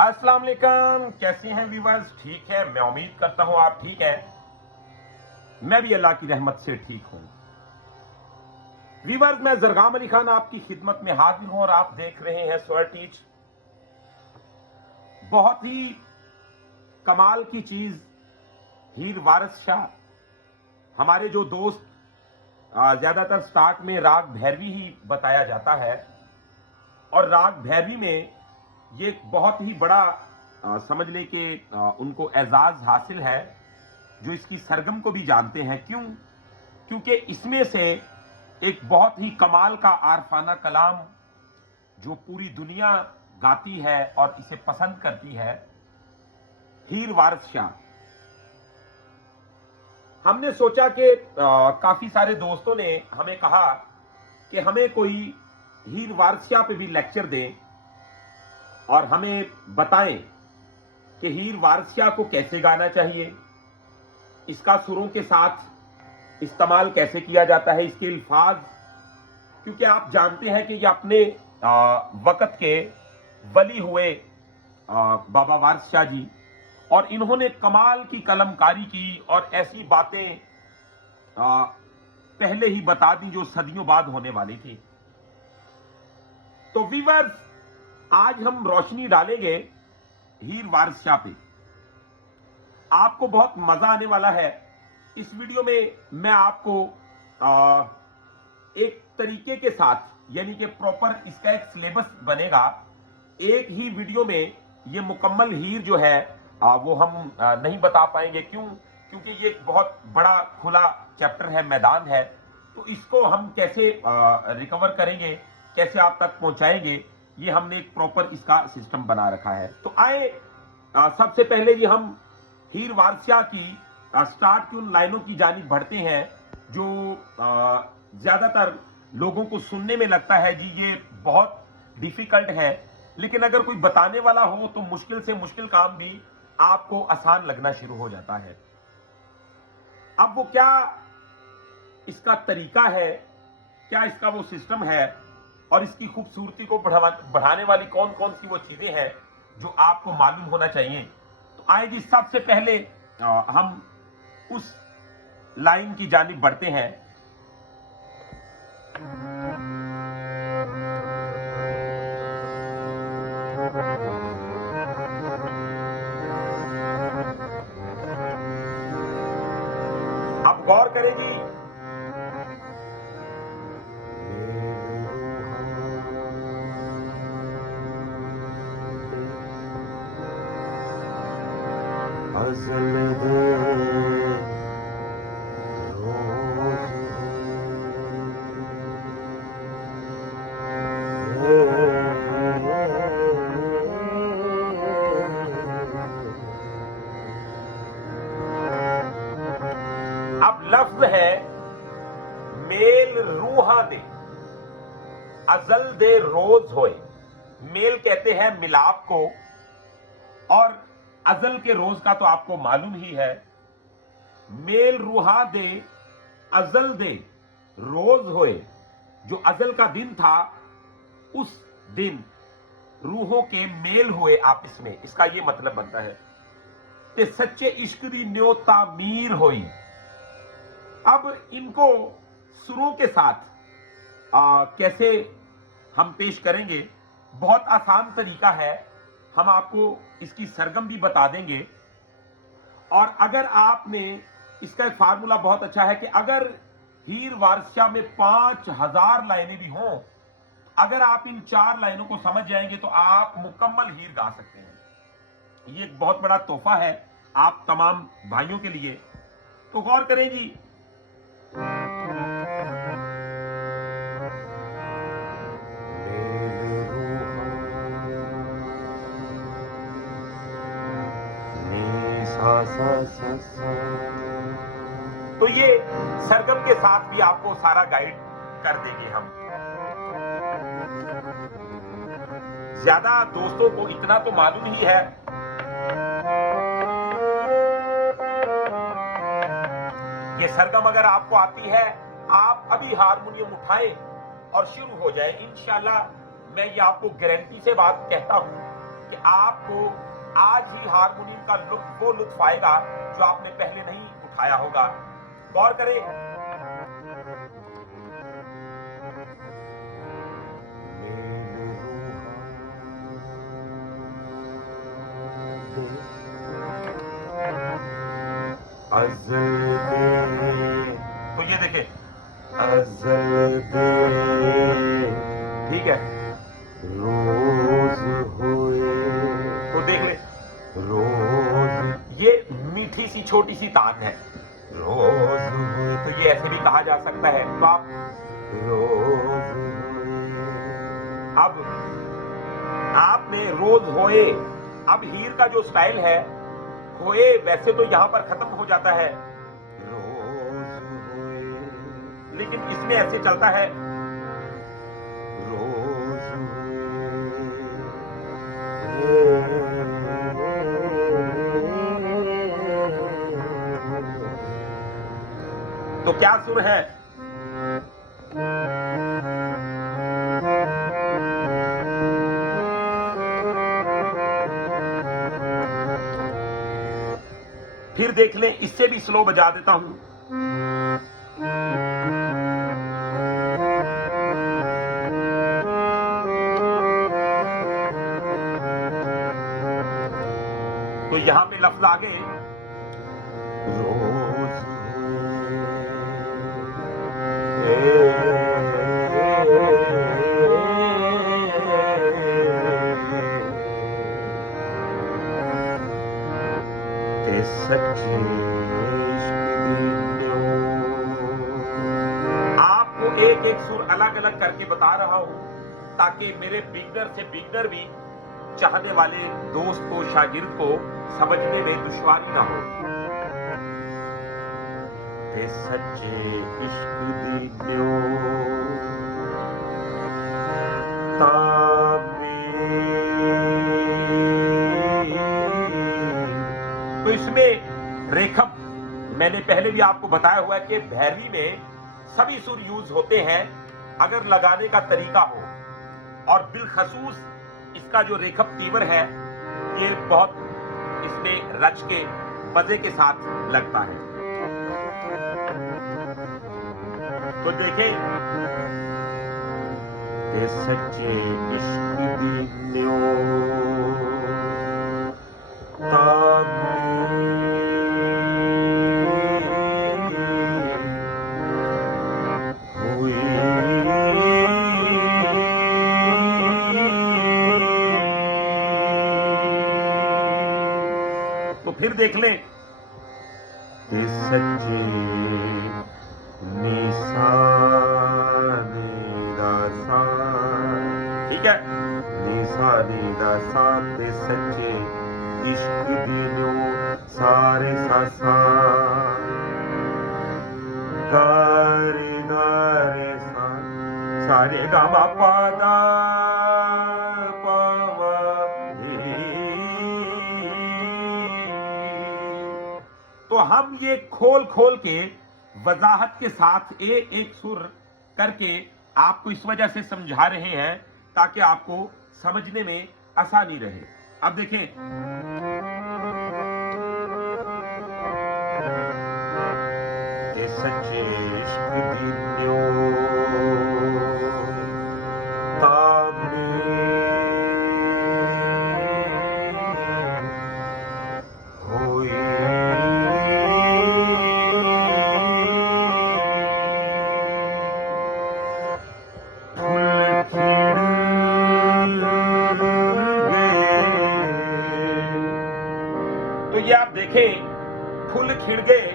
अस्सलाम वालेकुम, कैसे हैं व्यूअर्स? ठीक है, मैं उम्मीद करता हूं आप ठीक हैं। मैं भी अल्लाह की रहमत से ठीक हूं। व्यूअर्स, मैं जरगाम अली खान आपकी खिदमत में हाजिर हूं और आप देख रहे हैं स्वर टीच। बहुत ही कमाल की चीज, हीर वारिस शाह। हमारे जो दोस्त ज्यादातर स्टार्ट में राग भैरवी ही बताया जाता है और राग भैरवी में ये एक बहुत ही बड़ा समझ ले कि उनको एजाज हासिल है, जो इसकी सरगम को भी जानते हैं। क्यों? क्योंकि इसमें से एक बहुत ही कमाल का आरफाना कलाम जो पूरी दुनिया गाती है और इसे पसंद करती है, हीर वारिस शाह। हमने सोचा कि काफी सारे दोस्तों ने हमें कहा कि हमें कोई हीर वारिस शाह पे भी लेक्चर दें और हमें बताएं कि हीर वारिस शाह को कैसे गाना चाहिए, इसका सुरों के साथ इस्तेमाल कैसे किया जाता है, इसके अल्फाज। क्योंकि आप जानते हैं कि ये अपने वक्त के वली हुए बाबा वारिस शाह जी, और इन्होंने कमाल की कलमकारी की और ऐसी बातें पहले ही बता दी जो सदियों बाद होने वाली थी। तो व्यूअर्स, आज हम रोशनी डालेंगे हीर वारिस शाह पे। आपको बहुत मजा आने वाला है। इस वीडियो में मैं आपको एक तरीके के साथ, यानी कि प्रॉपर इसका एक सिलेबस बनेगा। एक ही वीडियो में ये मुकम्मल हीर जो है वो हम नहीं बता पाएंगे। क्यों? क्योंकि ये एक बहुत बड़ा खुला चैप्टर है, मैदान है। तो इसको हम कैसे रिकवर करेंगे, कैसे आप तक पहुंचाएंगे, ये हमने एक प्रॉपर इसका सिस्टम बना रखा है। तो आए सबसे पहले जी हम हीर वारिस शाह की स्टार्ट की उन लाइनों की जानिब बढ़ते हैं जो ज्यादातर लोगों को सुनने में लगता है जी ये बहुत डिफिकल्ट है, लेकिन अगर कोई बताने वाला हो तो मुश्किल से मुश्किल काम भी आपको आसान लगना शुरू हो जाता है। अब वो क्या इसका तरीका है, क्या इसका वो सिस्टम है, और इसकी खूबसूरती को बढ़ाने वाली कौन कौन सी वो चीजें हैं जो आपको मालूम होना चाहिए। तो आए जी सबसे पहले हम उस लाइन की जानिब बढ़ते हैं। अब गौर करेगी, अब लफ्ज है मेल रूहा दे अजल दे रोज होए। मेल कहते हैं मिलाप को, और अजल के रोज का तो आपको मालूम ही है। मेल रूहा दे अजल दे रोज होए, जो अजल का दिन था उस दिन रूहों के मेल हुए आपस में। इसका यह मतलब बनता है कि सच्चे इश्क दी न्यो तामीर होई। अब इनको सुरों के साथ कैसे हम पेश करेंगे, बहुत आसान तरीका है। हम आपको इसकी सरगम भी बता देंगे, और अगर आपने इसका एक फार्मूला बहुत अच्छा है कि अगर हीर वारिस शाह में 5000 लाइनें भी हों, अगर आप इन 4 लाइनों को समझ जाएंगे तो आप मुकम्मल हीर गा सकते हैं। ये एक बहुत बड़ा तोहफा है आप तमाम भाइयों के लिए। तो गौर करें जी। तो ये सरगम के साथ भी आपको सारा गाइड कर देंगे हम। ज्यादा दोस्तों को इतना तो मालूम ही है, ये सरगम अगर आपको आती है आप अभी हारमोनियम उठाएं और शुरू हो जाए। इंशाल्लाह मैं ये आपको गारंटी से बात कहता हूं कि आपको आज ही हारमोनियम का वो लुत्फ आएगा जो आपने पहले नहीं उठाया होगा। गौर करें। तो ये देखें, ठीक है, रोज हुए तो देख ले, रोज ये मीठी सी छोटी सी तान है, रोज हुए तो ये ऐसे भी कहा जा सकता है। तो आप रोज हुए अब आपने रोज होए, अब हीर का जो स्टाइल है होए वैसे तो यहां पर खत्म हो जाता है, रोज हुए लेकिन इसमें ऐसे चलता है। रोज तो क्या सुर है? फिर देख लें, इससे भी स्लो बजा देता हूं। तो यहां पे लफ्ज आ गए, रोज ते सच्चे इश्क दी आपको एक एक सुर अलग अलग करके बता रहा हूं ताकि मेरे बिगनर से बिगनर भी चाहने वाले दोस्त को, शागिर्द को समझने में दुश्वारी ना हो। ते सच्चे इश्क दी न्यो तो इसमें रेखम मैंने पहले भी आपको बताया हुआ है कि भैरवी में सभी सुर यूज होते हैं अगर लगाने का तरीका हो, और बिलखसूस इसका जो रेखम तीवर है ये बहुत इसमें रच के मजे के साथ लगता है। तो देखें, ते सच्चे इश्क दी न्यो तो फिर देख लें, ते सच्चे निशाने दा ठीक है। निशाने दा ते सच्चे इश्क दी न्यो सारे सासा गारे गारे सा सारे गामा पादा पावा तो हम ये खोल खोल के वजाहत के साथ एक एक सुर करके आपको इस वजह से समझा रहे हैं ताकि आपको समझने में आसानी रहे। अब देखें, ते सच्चे इश्क दी न्यो ये आप देखें, फुल खिड़ गए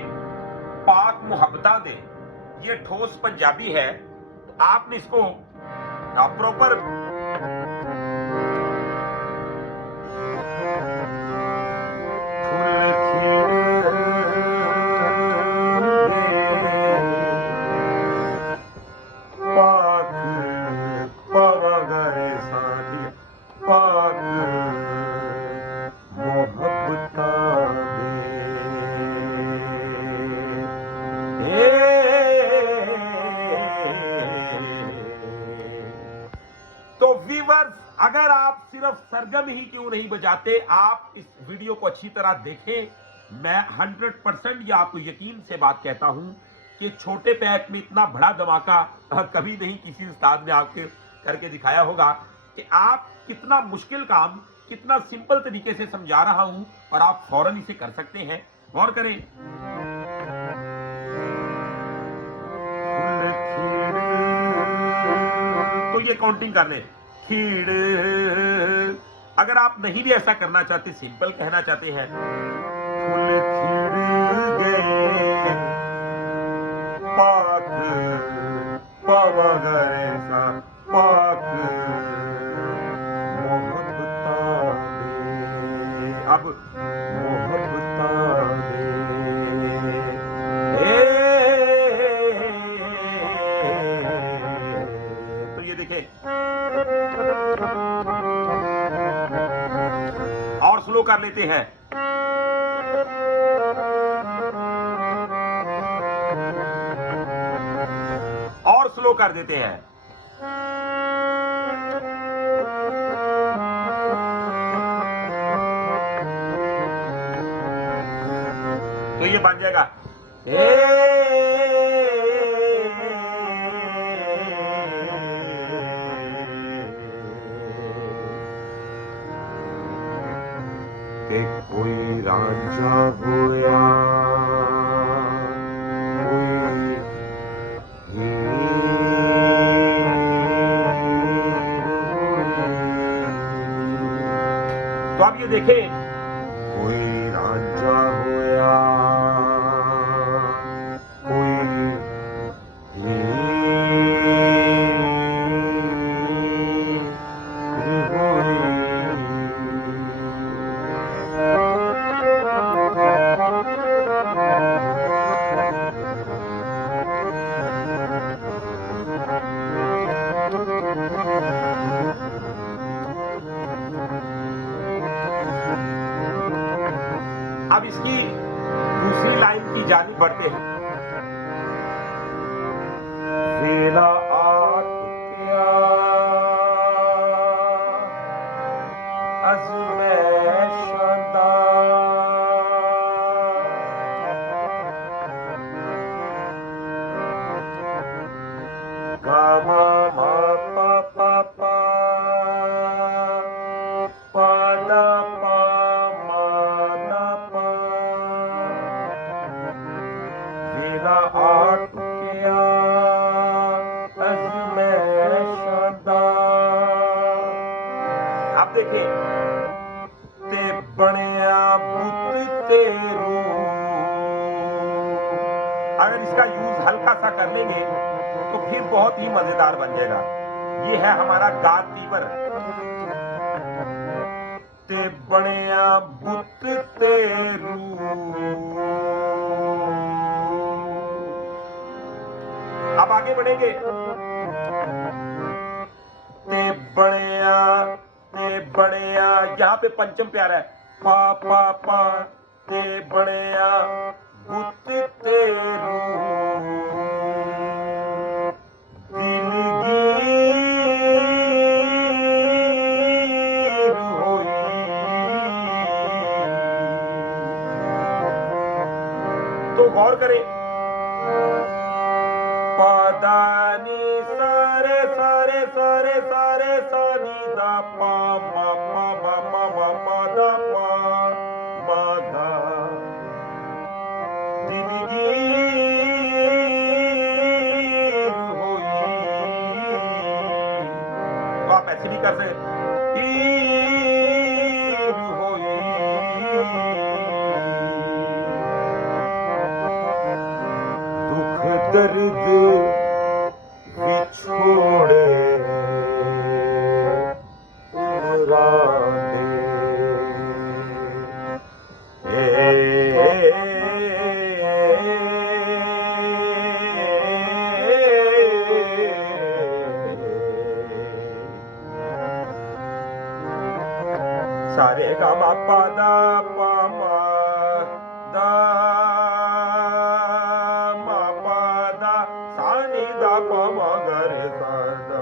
पाक मुहब्बता दे, ये ठोस पंजाबी है। तो आपने इसको प्रॉपर तो व्यूअर्स, अगर आप सिर्फ सरगम ही क्यों नहीं बजाते, आप इस वीडियो को अच्छी तरह देखें। मैं 100% ये आपको यकीन से बात कहता हूं कि छोटे पैक में इतना बड़ा धमाका कभी नहीं किसी उस्ताद ने आपके करके दिखाया होगा। कि आप कितना मुश्किल काम कितना सिंपल तरीके से समझा रहा हूं और आप फौरन इसे कर सकते हैं। गौर करें। तो ये काउंटिंग कर लें। खीड़, अगर आप नहीं भी ऐसा करना चाहते, सिंपल कहना चाहते हैं, फूल खिड़ गए पाक पवगैसा पाक मोहब्बता दे, अब मोहब्बता दे। तो ये देखें, और स्लो कर लेते हैं। और स्लो कर देते हैं। तो ये बन जाएगा कि कोई रांझा होया कोई तो आप ये देखें, कोई रांझा होया कोई अब इसकी दूसरी लाइन की जानिब बढ़ते हैं। वेला आत क्या अज़मैशदा कामा मा पा पा पा पादा पा मादा पा वेला आट क्या अज़मैशदा। आप देखिए, ते बनिया बुत तेरू, अगर इसका यूज हल्का सा कर लेंगे तो फिर बहुत ही मजेदार बन जाएगा। ये है हमारा गा तीवर। ते बनिया बुत तेरू, अब आगे बढ़ेंगे। ते बनिया यहाँ पे पंचम प्यारा है, पा पा पा ते बनिया बुत तेरू तो गौर करें, पादानी सारे सारे सारे सारे सानी दा पा मा पा मा पा मा पा दा पा मा दा तो आप ऐसे नहीं कर सकते। दर्द विछोड़े उमराने सारे गा मा पा दा पा मा दा मा पा दा सा नी दा पा मा गा रे सा दा।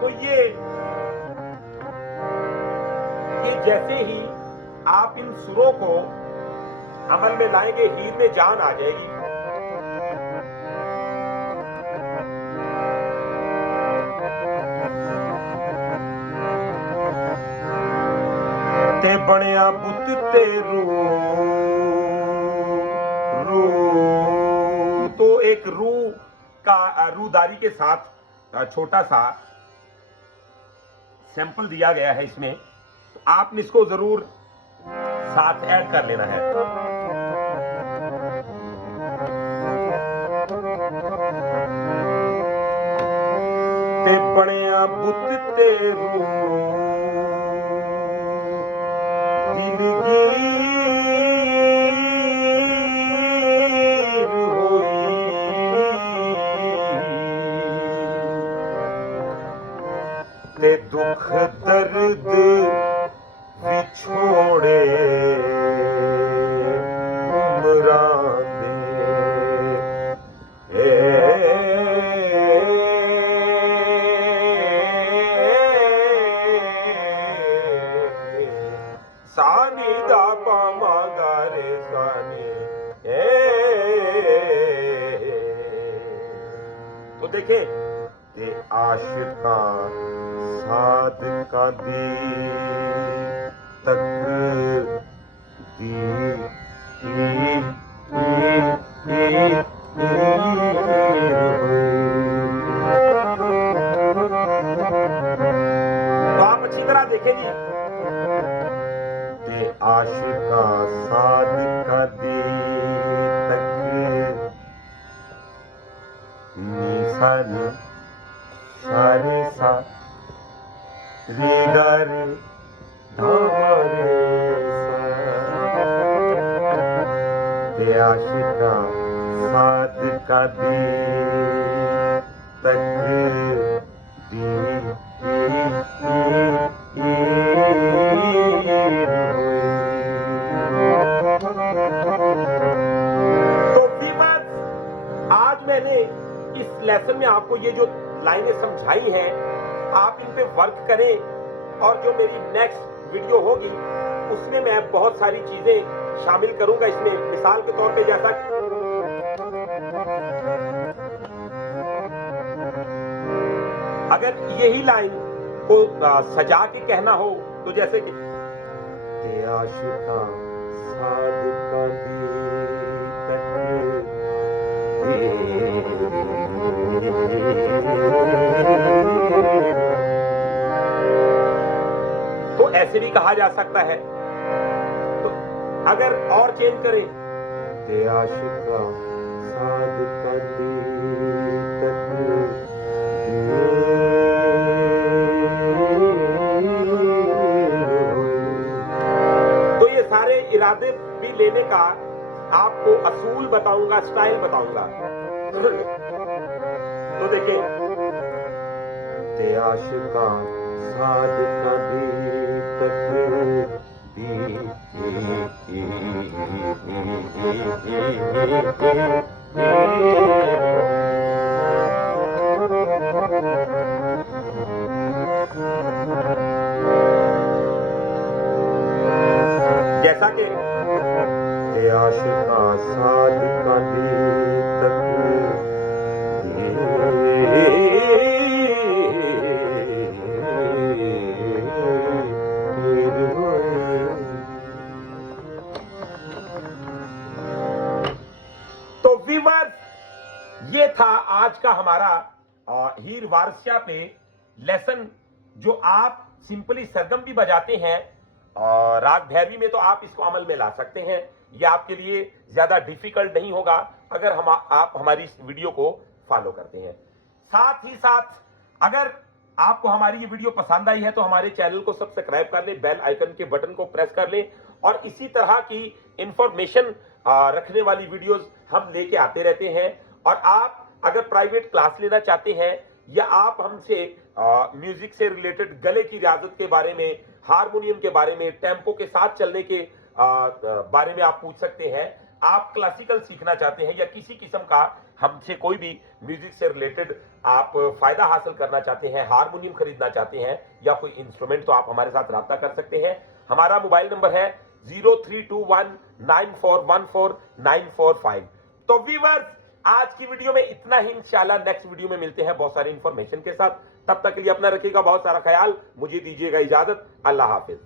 तो ये जैसे ही आप इन सुरों को अमल में लाएंगे, हीर में जान आ जाएगी। ते बनिया पुत ते रू रू। तो एक रू का रूदारी के साथ छोटा सा सैंपल दिया गया है इसमें, तो आपने इसको जरूर साथ ऐड कर लेना है। ते बनिया पुत ते रू ते दुख दर्द विछोड़े उमराने सानी दा पा मा गा रे सानी। तो देखें, ते आशिका साध का दी तक दी तो आप अच्छी तरह देखेंगे। ते आशिका साध का दी तक निशानी सारे सा रे गा रे धा रे सा। ते आशिका साध का दी तक तो व्यूअर्स, आज मैंने इस लेसन में आपको ये जो लाइनें समझाई हैं, आप इन पे वर्क करें और जो मेरी नेक्स्ट वीडियो होगी उसमें मैं बहुत सारी चीजें शामिल करूंगा इसमें। मिसाल के तौर पे जैसा अगर यही लाइन को सजा के कहना हो तो जैसे कि ते आशिका साध का दी तक तो ऐसे भी कहा जा सकता है। तो अगर और चेंज करें, ते आशिका साध का दी तक तो ये सारे इरादे भी लेने का आपको असूल बताऊंगा, स्टाइल बताऊंगा। तो देखिए, ते आशिका साध का दी तक जैसा कि ते आशिका साध का दी तक तो व्यूअर्स, ये था आज का हमारा हीर वारसिया पे लेसन, जो आप सिंपली सरगम भी बजाते हैं और राग भैरवी में, तो आप इसको अमल में ला सकते हैं। ये आपके लिए ज्यादा डिफिकल्ट नहीं होगा। अगर आप हमारी इस वीडियो को फॉलो करते हैं। साथ ही साथ अगर आपको हमारी ये वीडियो पसंद आई है तो हमारे चैनल को सब्सक्राइब कर ले, बेल आइकन के बटन को प्रेस कर ले, और इसी तरह की इंफॉर्मेशन रखने वाली वीडियोस हम लेके आते रहते हैं। और आप अगर प्राइवेट क्लास लेना चाहते हैं या आप हमसे म्यूजिक से रिलेटेड गले की रियाजत के बारे में, हारमोनियम के बारे में, टेम्पो के साथ चलने के बारे में आप पूछ सकते हैं। आप क्लासिकल सीखना चाहते हैं या किसी किस्म का हमसे कोई भी म्यूजिक से रिलेटेड आप फायदा हासिल करना चाहते हैं, हारमोनियम खरीदना चाहते हैं या कोई इंस्ट्रूमेंट, तो आप हमारे साथ राब्ता कर सकते हैं। हमारा मोबाइल नंबर है 0321941495। तो व्यूअर्स, आज की वीडियो में इतना ही। इंशाल्लाह नेक्स्ट वीडियो में मिलते हैं बहुत सारी इंफॉर्मेशन के साथ। तब तक के लिए अपना रखिएगा बहुत सारा ख्याल, मुझे दीजिएगा इजाजत। अल्लाह हाफिज।